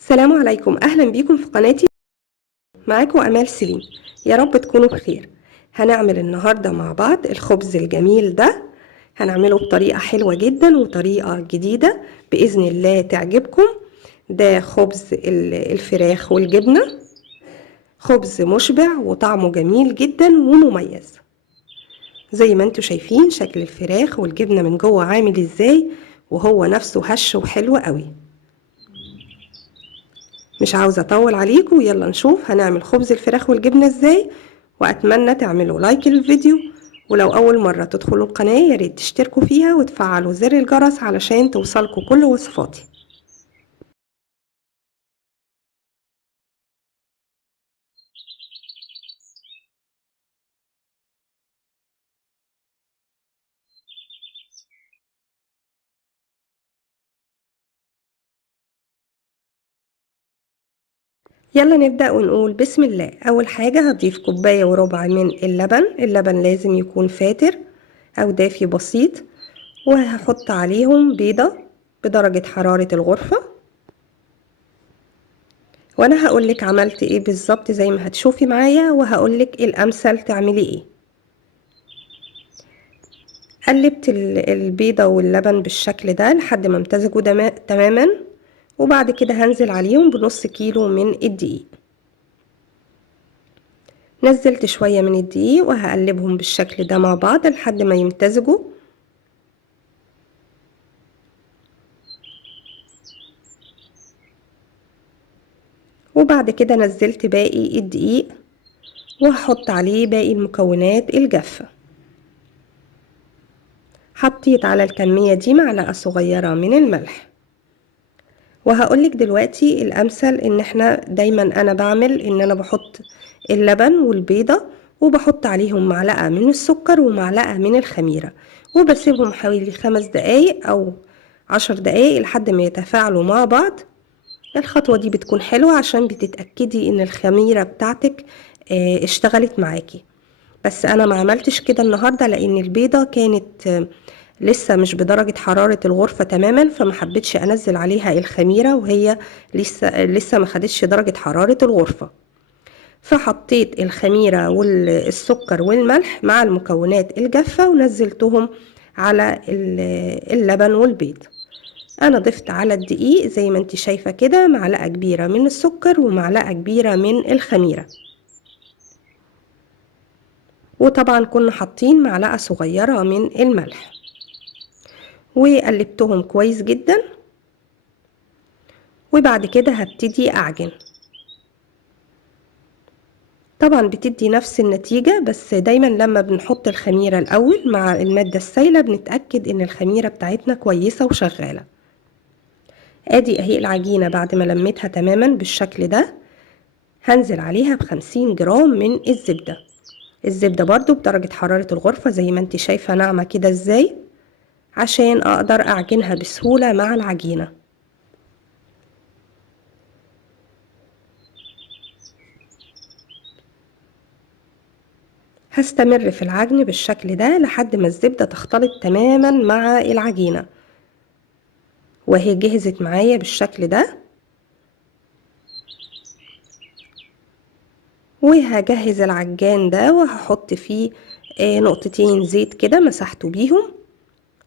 السلام عليكم، أهلا بيكم في قناتي. معاكم أمال سليم. يا رب تكونوا بخير. هنعمل النهاردة مع بعض الخبز الجميل ده. هنعمله بطريقة حلوة جدا وطريقة جديدة بإذن الله تعجبكم. ده خبز الفراخ والجبنة. خبز مشبع وطعمه جميل جدا ومميز. زي ما انتوا شايفين شكل الفراخ والجبنة من جوه عامل ازاي، وهو نفسه هش وحلو قوي. مش عاوزة اطول عليكم، ويلا نشوف هنعمل خبز الفراخ والجبنة ازاي. واتمنى تعملوا لايك للفيديو، ولو اول مرة تدخلوا القناة ياريت تشتركوا فيها وتفعلوا زر الجرس علشان توصلكوا كل وصفاتي. يلا نبدأ ونقول بسم الله. اول حاجة هضيف كوباية وربع من اللبن لازم يكون فاتر او دافي بسيط، وهحط عليهم بيضة بدرجة حرارة الغرفة. وانا هقولك عملت ايه بالظبط زي ما هتشوفي معايا، وهقولك الامثل تعملي ايه. قلبت البيضة واللبن بالشكل ده لحد ما امتزجوا تماما، وبعد كده هنزل عليهم بنص كيلو من الدقيق. نزلت شوية من الدقيق وهقلبهم بالشكل ده مع بعض لحد ما يمتزجوا. وبعد كده نزلت باقي الدقيق وهحط عليه باقي المكونات الجافة. حطيت على الكمية دي معلقة صغيرة من الملح. وهقولك دلوقتي الامثل ان احنا دايما انا بعمل ان انا بحط اللبن والبيضة وبحط عليهم معلقة من السكر ومعلقة من الخميرة، وبسيبهم حوالي 5 دقايق او 10 دقايق لحد ما يتفاعلوا مع بعض. الخطوة دي بتكون حلوة عشان بتتأكدي ان الخميرة بتاعتك اشتغلت معاكي. بس انا ما عملتش كده النهاردة لان البيضة كانت لسه مش بدرجة حرارة الغرفة تماما، فما حبيتش انزل عليها الخميرة وهي لسه ما خدتش درجة حرارة الغرفة. فحطيت الخميرة والسكر والملح مع المكونات الجافة ونزلتهم على اللبن والبيض. انا ضفت على الدقيق زي ما انت شايفة كده معلقة كبيرة من السكر ومعلقة كبيرة من الخميرة، وطبعا كنا حاطين معلقة صغيرة من الملح، وقلبتهم كويس جدا. وبعد كده هبتدي اعجن. طبعا بتدي نفس النتيجة، بس دايما لما بنحط الخميرة الاول مع المادة السائلة بنتأكد ان الخميرة بتاعتنا كويسة وشغالة. ادي اهي العجينة بعد ما لميتها تماما بالشكل ده. هنزل عليها ب50 جرام من الزبدة. الزبدة برضو بدرجة حرارة الغرفة زي ما انت شايفة ناعمة كده ازاي، عشان اقدر اعجنها بسهولة مع العجينة. هستمر في العجن بالشكل ده لحد ما الزبدة تختلط تماما مع العجينة، وهي جهزت معايا بالشكل ده. وهجهز العجان ده وهحط فيه نقطتين زيت كده مسحته بيهم،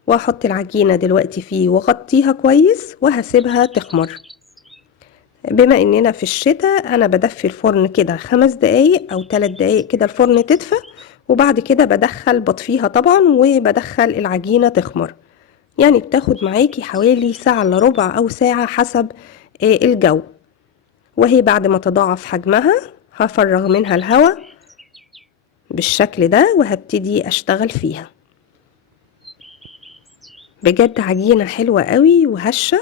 وهحط العجينة دلوقتي فيه واغطيها كويس وهسيبها تخمر. بما اننا في الشتاء انا بدفي الفرن كده 5 دقايق او 3 دقايق كده الفرن تدفى، وبعد كده بطفيها طبعا وبدخل العجينة تخمر. يعني بتاخد معاكي حوالي ساعة الا ربع او ساعة حسب الجو. وهي بعد ما تضاعف حجمها هفرغ منها الهواء بالشكل ده وهبتدي اشتغل فيها. بجد عجينة حلوة قوي وهشة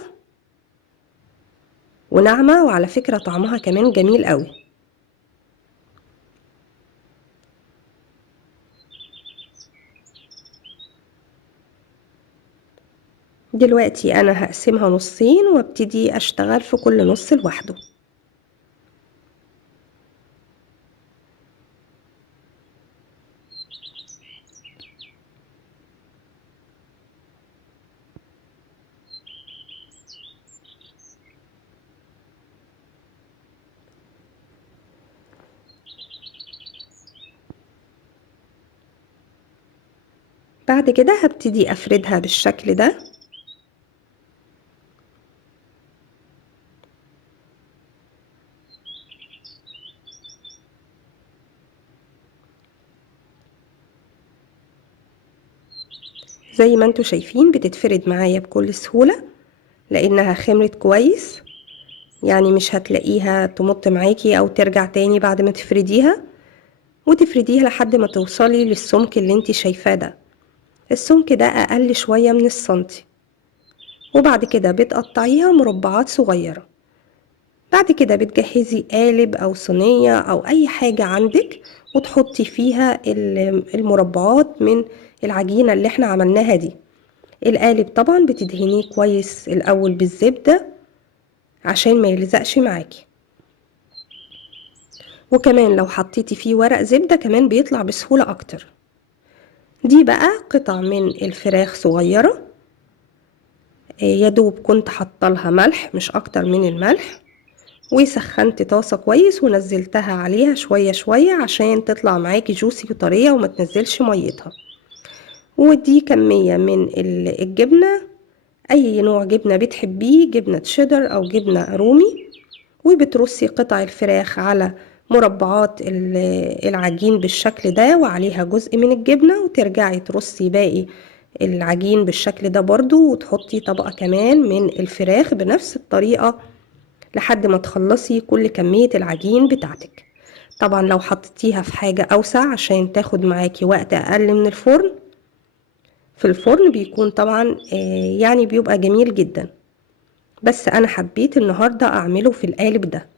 وناعمة، وعلى فكرة طعمها كمان جميل قوي. دلوقتي انا هقسمها نصين وابتدي اشتغل في كل نص لوحده. بعد كده هبتدي افردها بالشكل ده. زي ما انتوا شايفين بتتفرد معايا بكل سهولة لانها خمرت كويس، يعني مش هتلاقيها تمط معاكي او ترجع تاني بعد ما تفرديها. وتفرديها لحد ما توصلي للسمك اللي انت شايفاه ده. السمك ده اقل شوية من السنتي. وبعد كده بتقطعيها مربعات صغيرة. بعد كده بتجهزي قالب او صينية او اي حاجة عندك وتحطي فيها المربعات من العجينة اللي احنا عملناها دي. القالب طبعا بتدهنيه كويس الاول بالزبدة عشان ما يلزقش معاكي، وكمان لو حطيتي فيه ورق زبدة كمان بيطلع بسهولة اكتر. دي بقى قطع من الفراخ صغيرة، يا دوب كنت حاطه ملح مش اكتر من الملح، وسخنت طاسة كويس ونزلتها عليها شوية شوية عشان تطلع معاكي جوسي وطرية وما تنزلش ميتها. ودي كمية من الجبنة، اي نوع جبنة بتحبيه، جبنة تشيدر او جبنة رومي. وبترصي قطع الفراخ على مربعات العجين بالشكل ده وعليها جزء من الجبنة، وترجعي ترصي باقي العجين بالشكل ده برضو وتحطي طبقة كمان من الفراخ بنفس الطريقة لحد ما تخلصي كل كمية العجين بتاعتك. طبعا لو حطيتيها في حاجة اوسع عشان تاخد معاكي وقت اقل من الفرن، في الفرن بيكون طبعا يعني بيبقى جميل جدا، بس انا حبيت النهاردة اعمله في القالب ده.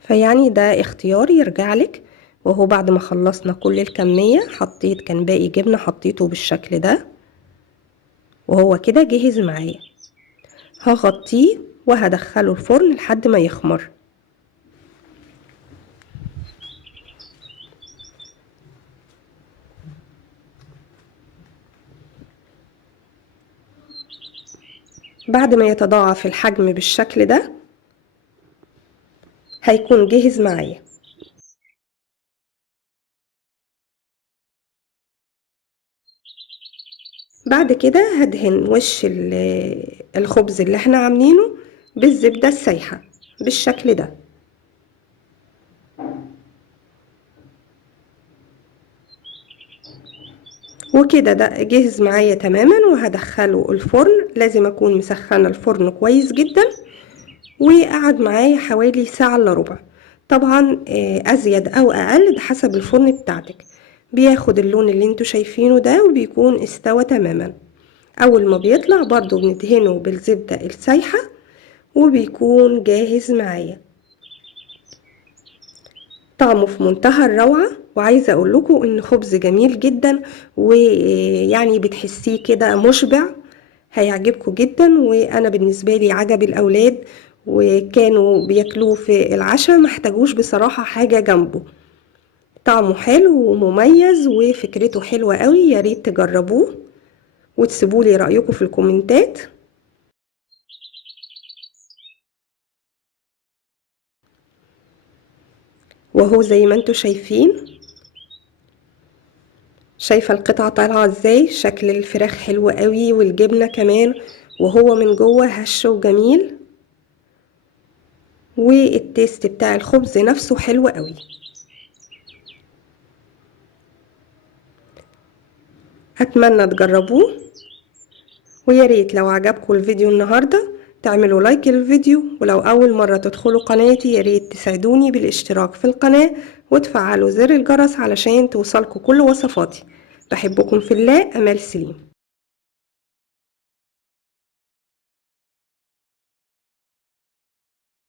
فيعني ده اختيار يرجعلك. وهو بعد ما خلصنا كل الكمية كان باقي جبنة حطيته بالشكل ده، وهو كده جهز معايا. هغطيه وهدخله الفرن لحد ما يخمر. بعد ما يتضاعف الحجم بالشكل ده هيكون جهز معايا. بعد كده هدهن وش الخبز اللي احنا عاملينه بالزبدة السايحة بالشكل ده. وكده ده جهز معايا تماما، وهدخله الفرن. لازم اكون مسخنة الفرن كويس جدا، وقعد معايا حوالي ساعة الا ربع. طبعا ازيد او اقل ده حسب الفرن بتاعتك. بياخد اللون اللي انتوا شايفينه ده وبيكون استوى تماما. اول ما بيطلع برضو بندهنه بالزبدة السايحة وبيكون جاهز معايا. طعمه في منتهى الروعة، وعايزة اقول لكم ان خبز جميل جدا، ويعني بتحسيه كده مشبع. هيعجبكم جدا، وانا بالنسبة لي عجب الاولاد وكانوا بياكلوه في العشاء، محتاجوش بصراحة حاجة جنبه. طعمه حلو ومميز وفكرته حلوة قوي، يا ريت تجربوه وتسيبولي رأيكم في الكومنتات. وهو زي ما انتوا شايفين، شايفة القطعة طالعة ازاي، شكل الفراخ حلو قوي والجبنة كمان، وهو من جوه هش وجميل، والتيست بتاع الخبز نفسه حلو قوي. اتمنى تجربوه، ويا ريت لو عجبكم الفيديو النهاردة تعملوا لايك للفيديو، ولو اول مرة تدخلوا قناتي يا ريت تساعدوني بالاشتراك في القناة وتفعلوا زر الجرس علشان توصلكوا كل وصفاتي. بحبكم في الله. امال سليم.